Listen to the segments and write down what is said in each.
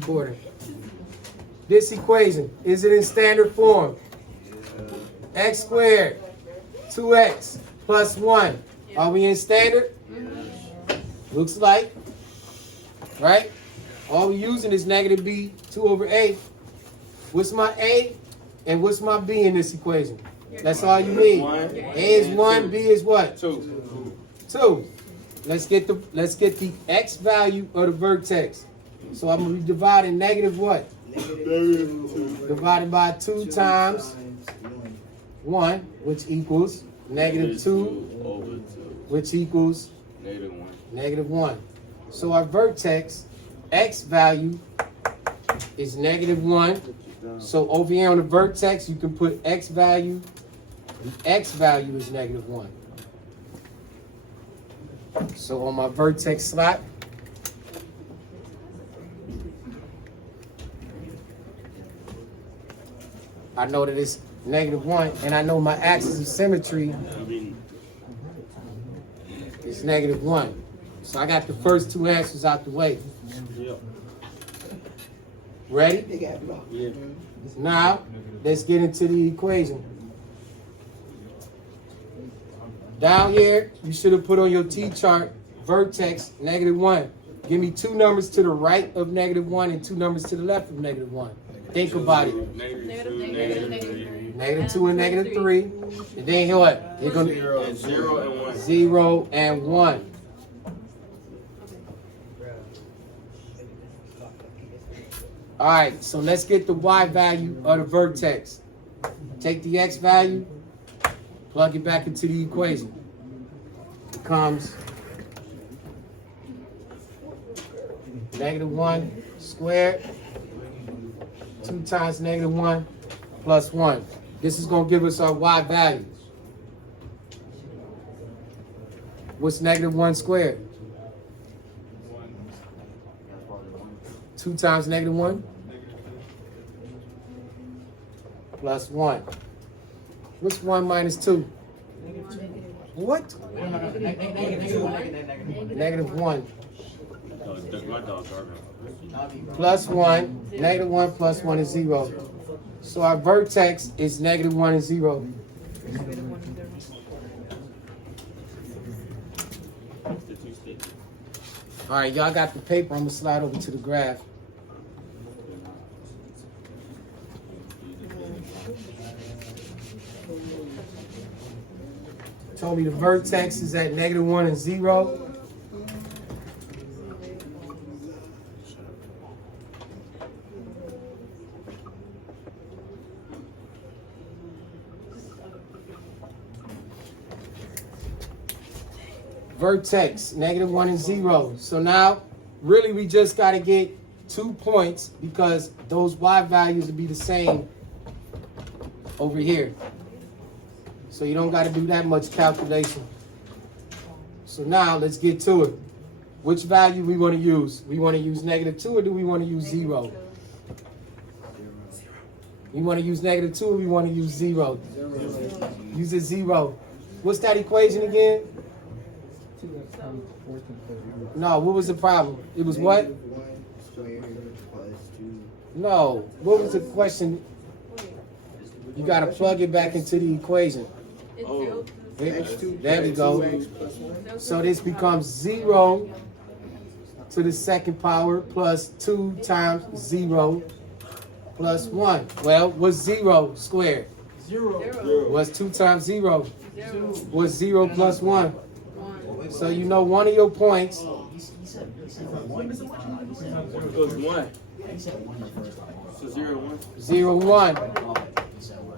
quarter. This equation, is it in standard form? X squared, 2x plus 1. Are we in standard? Looks like. Right? All we're using is negative b, 2 over a. What's my a and what's my b in this equation? That's all you need. A is 1, b is what? 2. 2. Let's get the x value of the vertex. So I'm going to be dividing negative what? Divided by 2 times 1, which equals negative 2 over 2, which equals negative 1. negative 1. So our vertex x value is negative 1. So over here on the vertex, you can put x value. The x value is negative 1. So on my vertex slot, I know that it's negative 1, and I know my axis of symmetry is negative 1. So I got the first 2 answers out the way. Ready? Yeah. Now, let's get into the equation. Down here, you should have put on your T-chart, vertex, negative 1. Give me 2 numbers to the right of negative 1 and 2 numbers to the left of negative 1. Think about it. Negative 2 and negative 3. And then what? You're going to 0 and 1. 0 and 1. All right, so let's get the y value of the vertex. Take the x value, plug it back into the equation. It becomes negative 1 squared, 2 times negative 1 plus 1. This is going to give us our y value. What's negative 1 squared? 2 times negative 1 plus 1. What's 1 minus 2? What? Negative 1. Plus 1. Negative 1 plus 1 is 0. So our vertex is negative 1 and 0. All right, y'all got the paper. I'm going to slide over to the graph. Told me the vertex is at negative 1 and 0. Vertex, negative 1 and 0. So now, really, we just got to get 2 points because those y values will be the same over here. So you don't got to do that much calculation. So now, let's get to it. Which value we want to use? We want to use negative 2 or do we want to use 0? We want to use negative 2 or we want to use 0? Use a 0. What's that equation again? No, what was the problem? It was what? No, what was the question? You got to plug it back into the equation. Oh. There we go. So this becomes 0 to the second power plus 2 times 0 plus 1. Well, what's 0 squared? 0. What's 2 times 0? 0. What's 0 plus 1? So you know one of your points. It was 1. So 0, 1. 0, 1.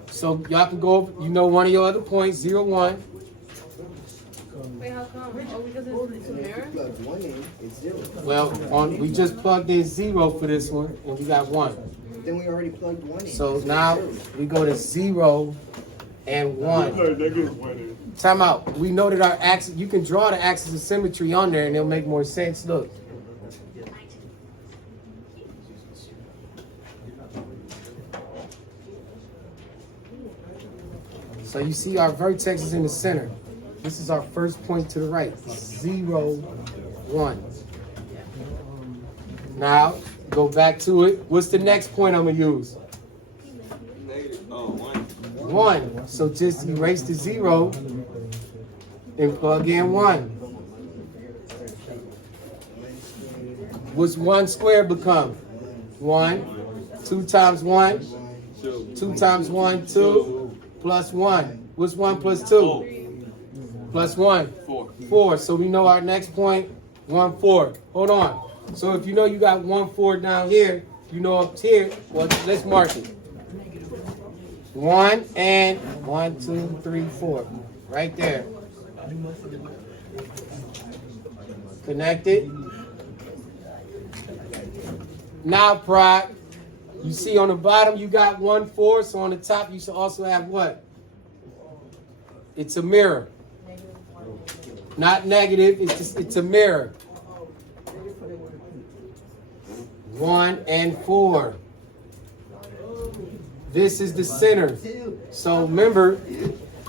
So y'all can go over, you know one of your other points, 0, 1. Wait, how come? Oh, because it's a mirror? Well, we just plugged in 0 for this one, and we got 1. Then we already plugged 1 in. So now we go to 0 and 1. Time out. We know that our axis, you can draw the axis of symmetry on there and it'll make more sense. Look. So you see our vertex is in the center. This is our first point to the right. 0, 1. Now, Go back to it. What's the next point I'm gonna use? Negative. Oh, 1. 1. So just erase the 0 and plug in 1. What's 1 squared become? 1. 2 times 1. 2. 2 times 1, 2. Plus 1. What's 1 plus 2? Plus 1. 4. 4. So we know our next point, 1, 4. Hold on. So if you know you got 1, 4 down here, you know up here, well, let's mark it. 1 and 1, 2, 3, 4. Right there. Connect it. Now, Pride, you see on the bottom you got 1, 4. So on the top you should also have what? It's a mirror. Not negative, it's a mirror. 1 and 4. This is the center. So remember,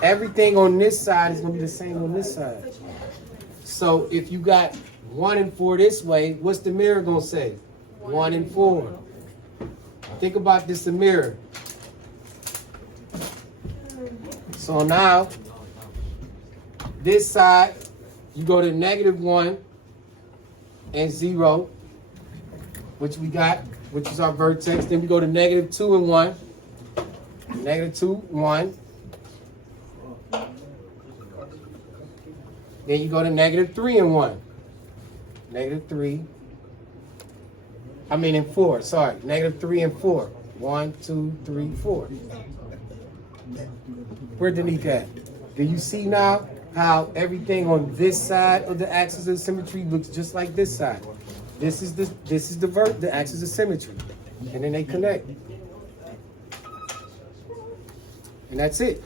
everything on this side is going to be the same on this side. So if you got 1 and 4 this way, what's the mirror going to say? 1 and 4. Think about this, the mirror. So now, this side, you go to -1 and 0, which we got, which is our vertex. Then we go to -2 and 1. -2, 1. Then you go to -3 and 1. -3. I mean in 4, sorry. -3 and 4. 1, 2, 3, 4. Where Danique at? Do you see now how everything on this side of the axis of symmetry looks just like this side? This is the axis of symmetry. And then they connect. And that's it.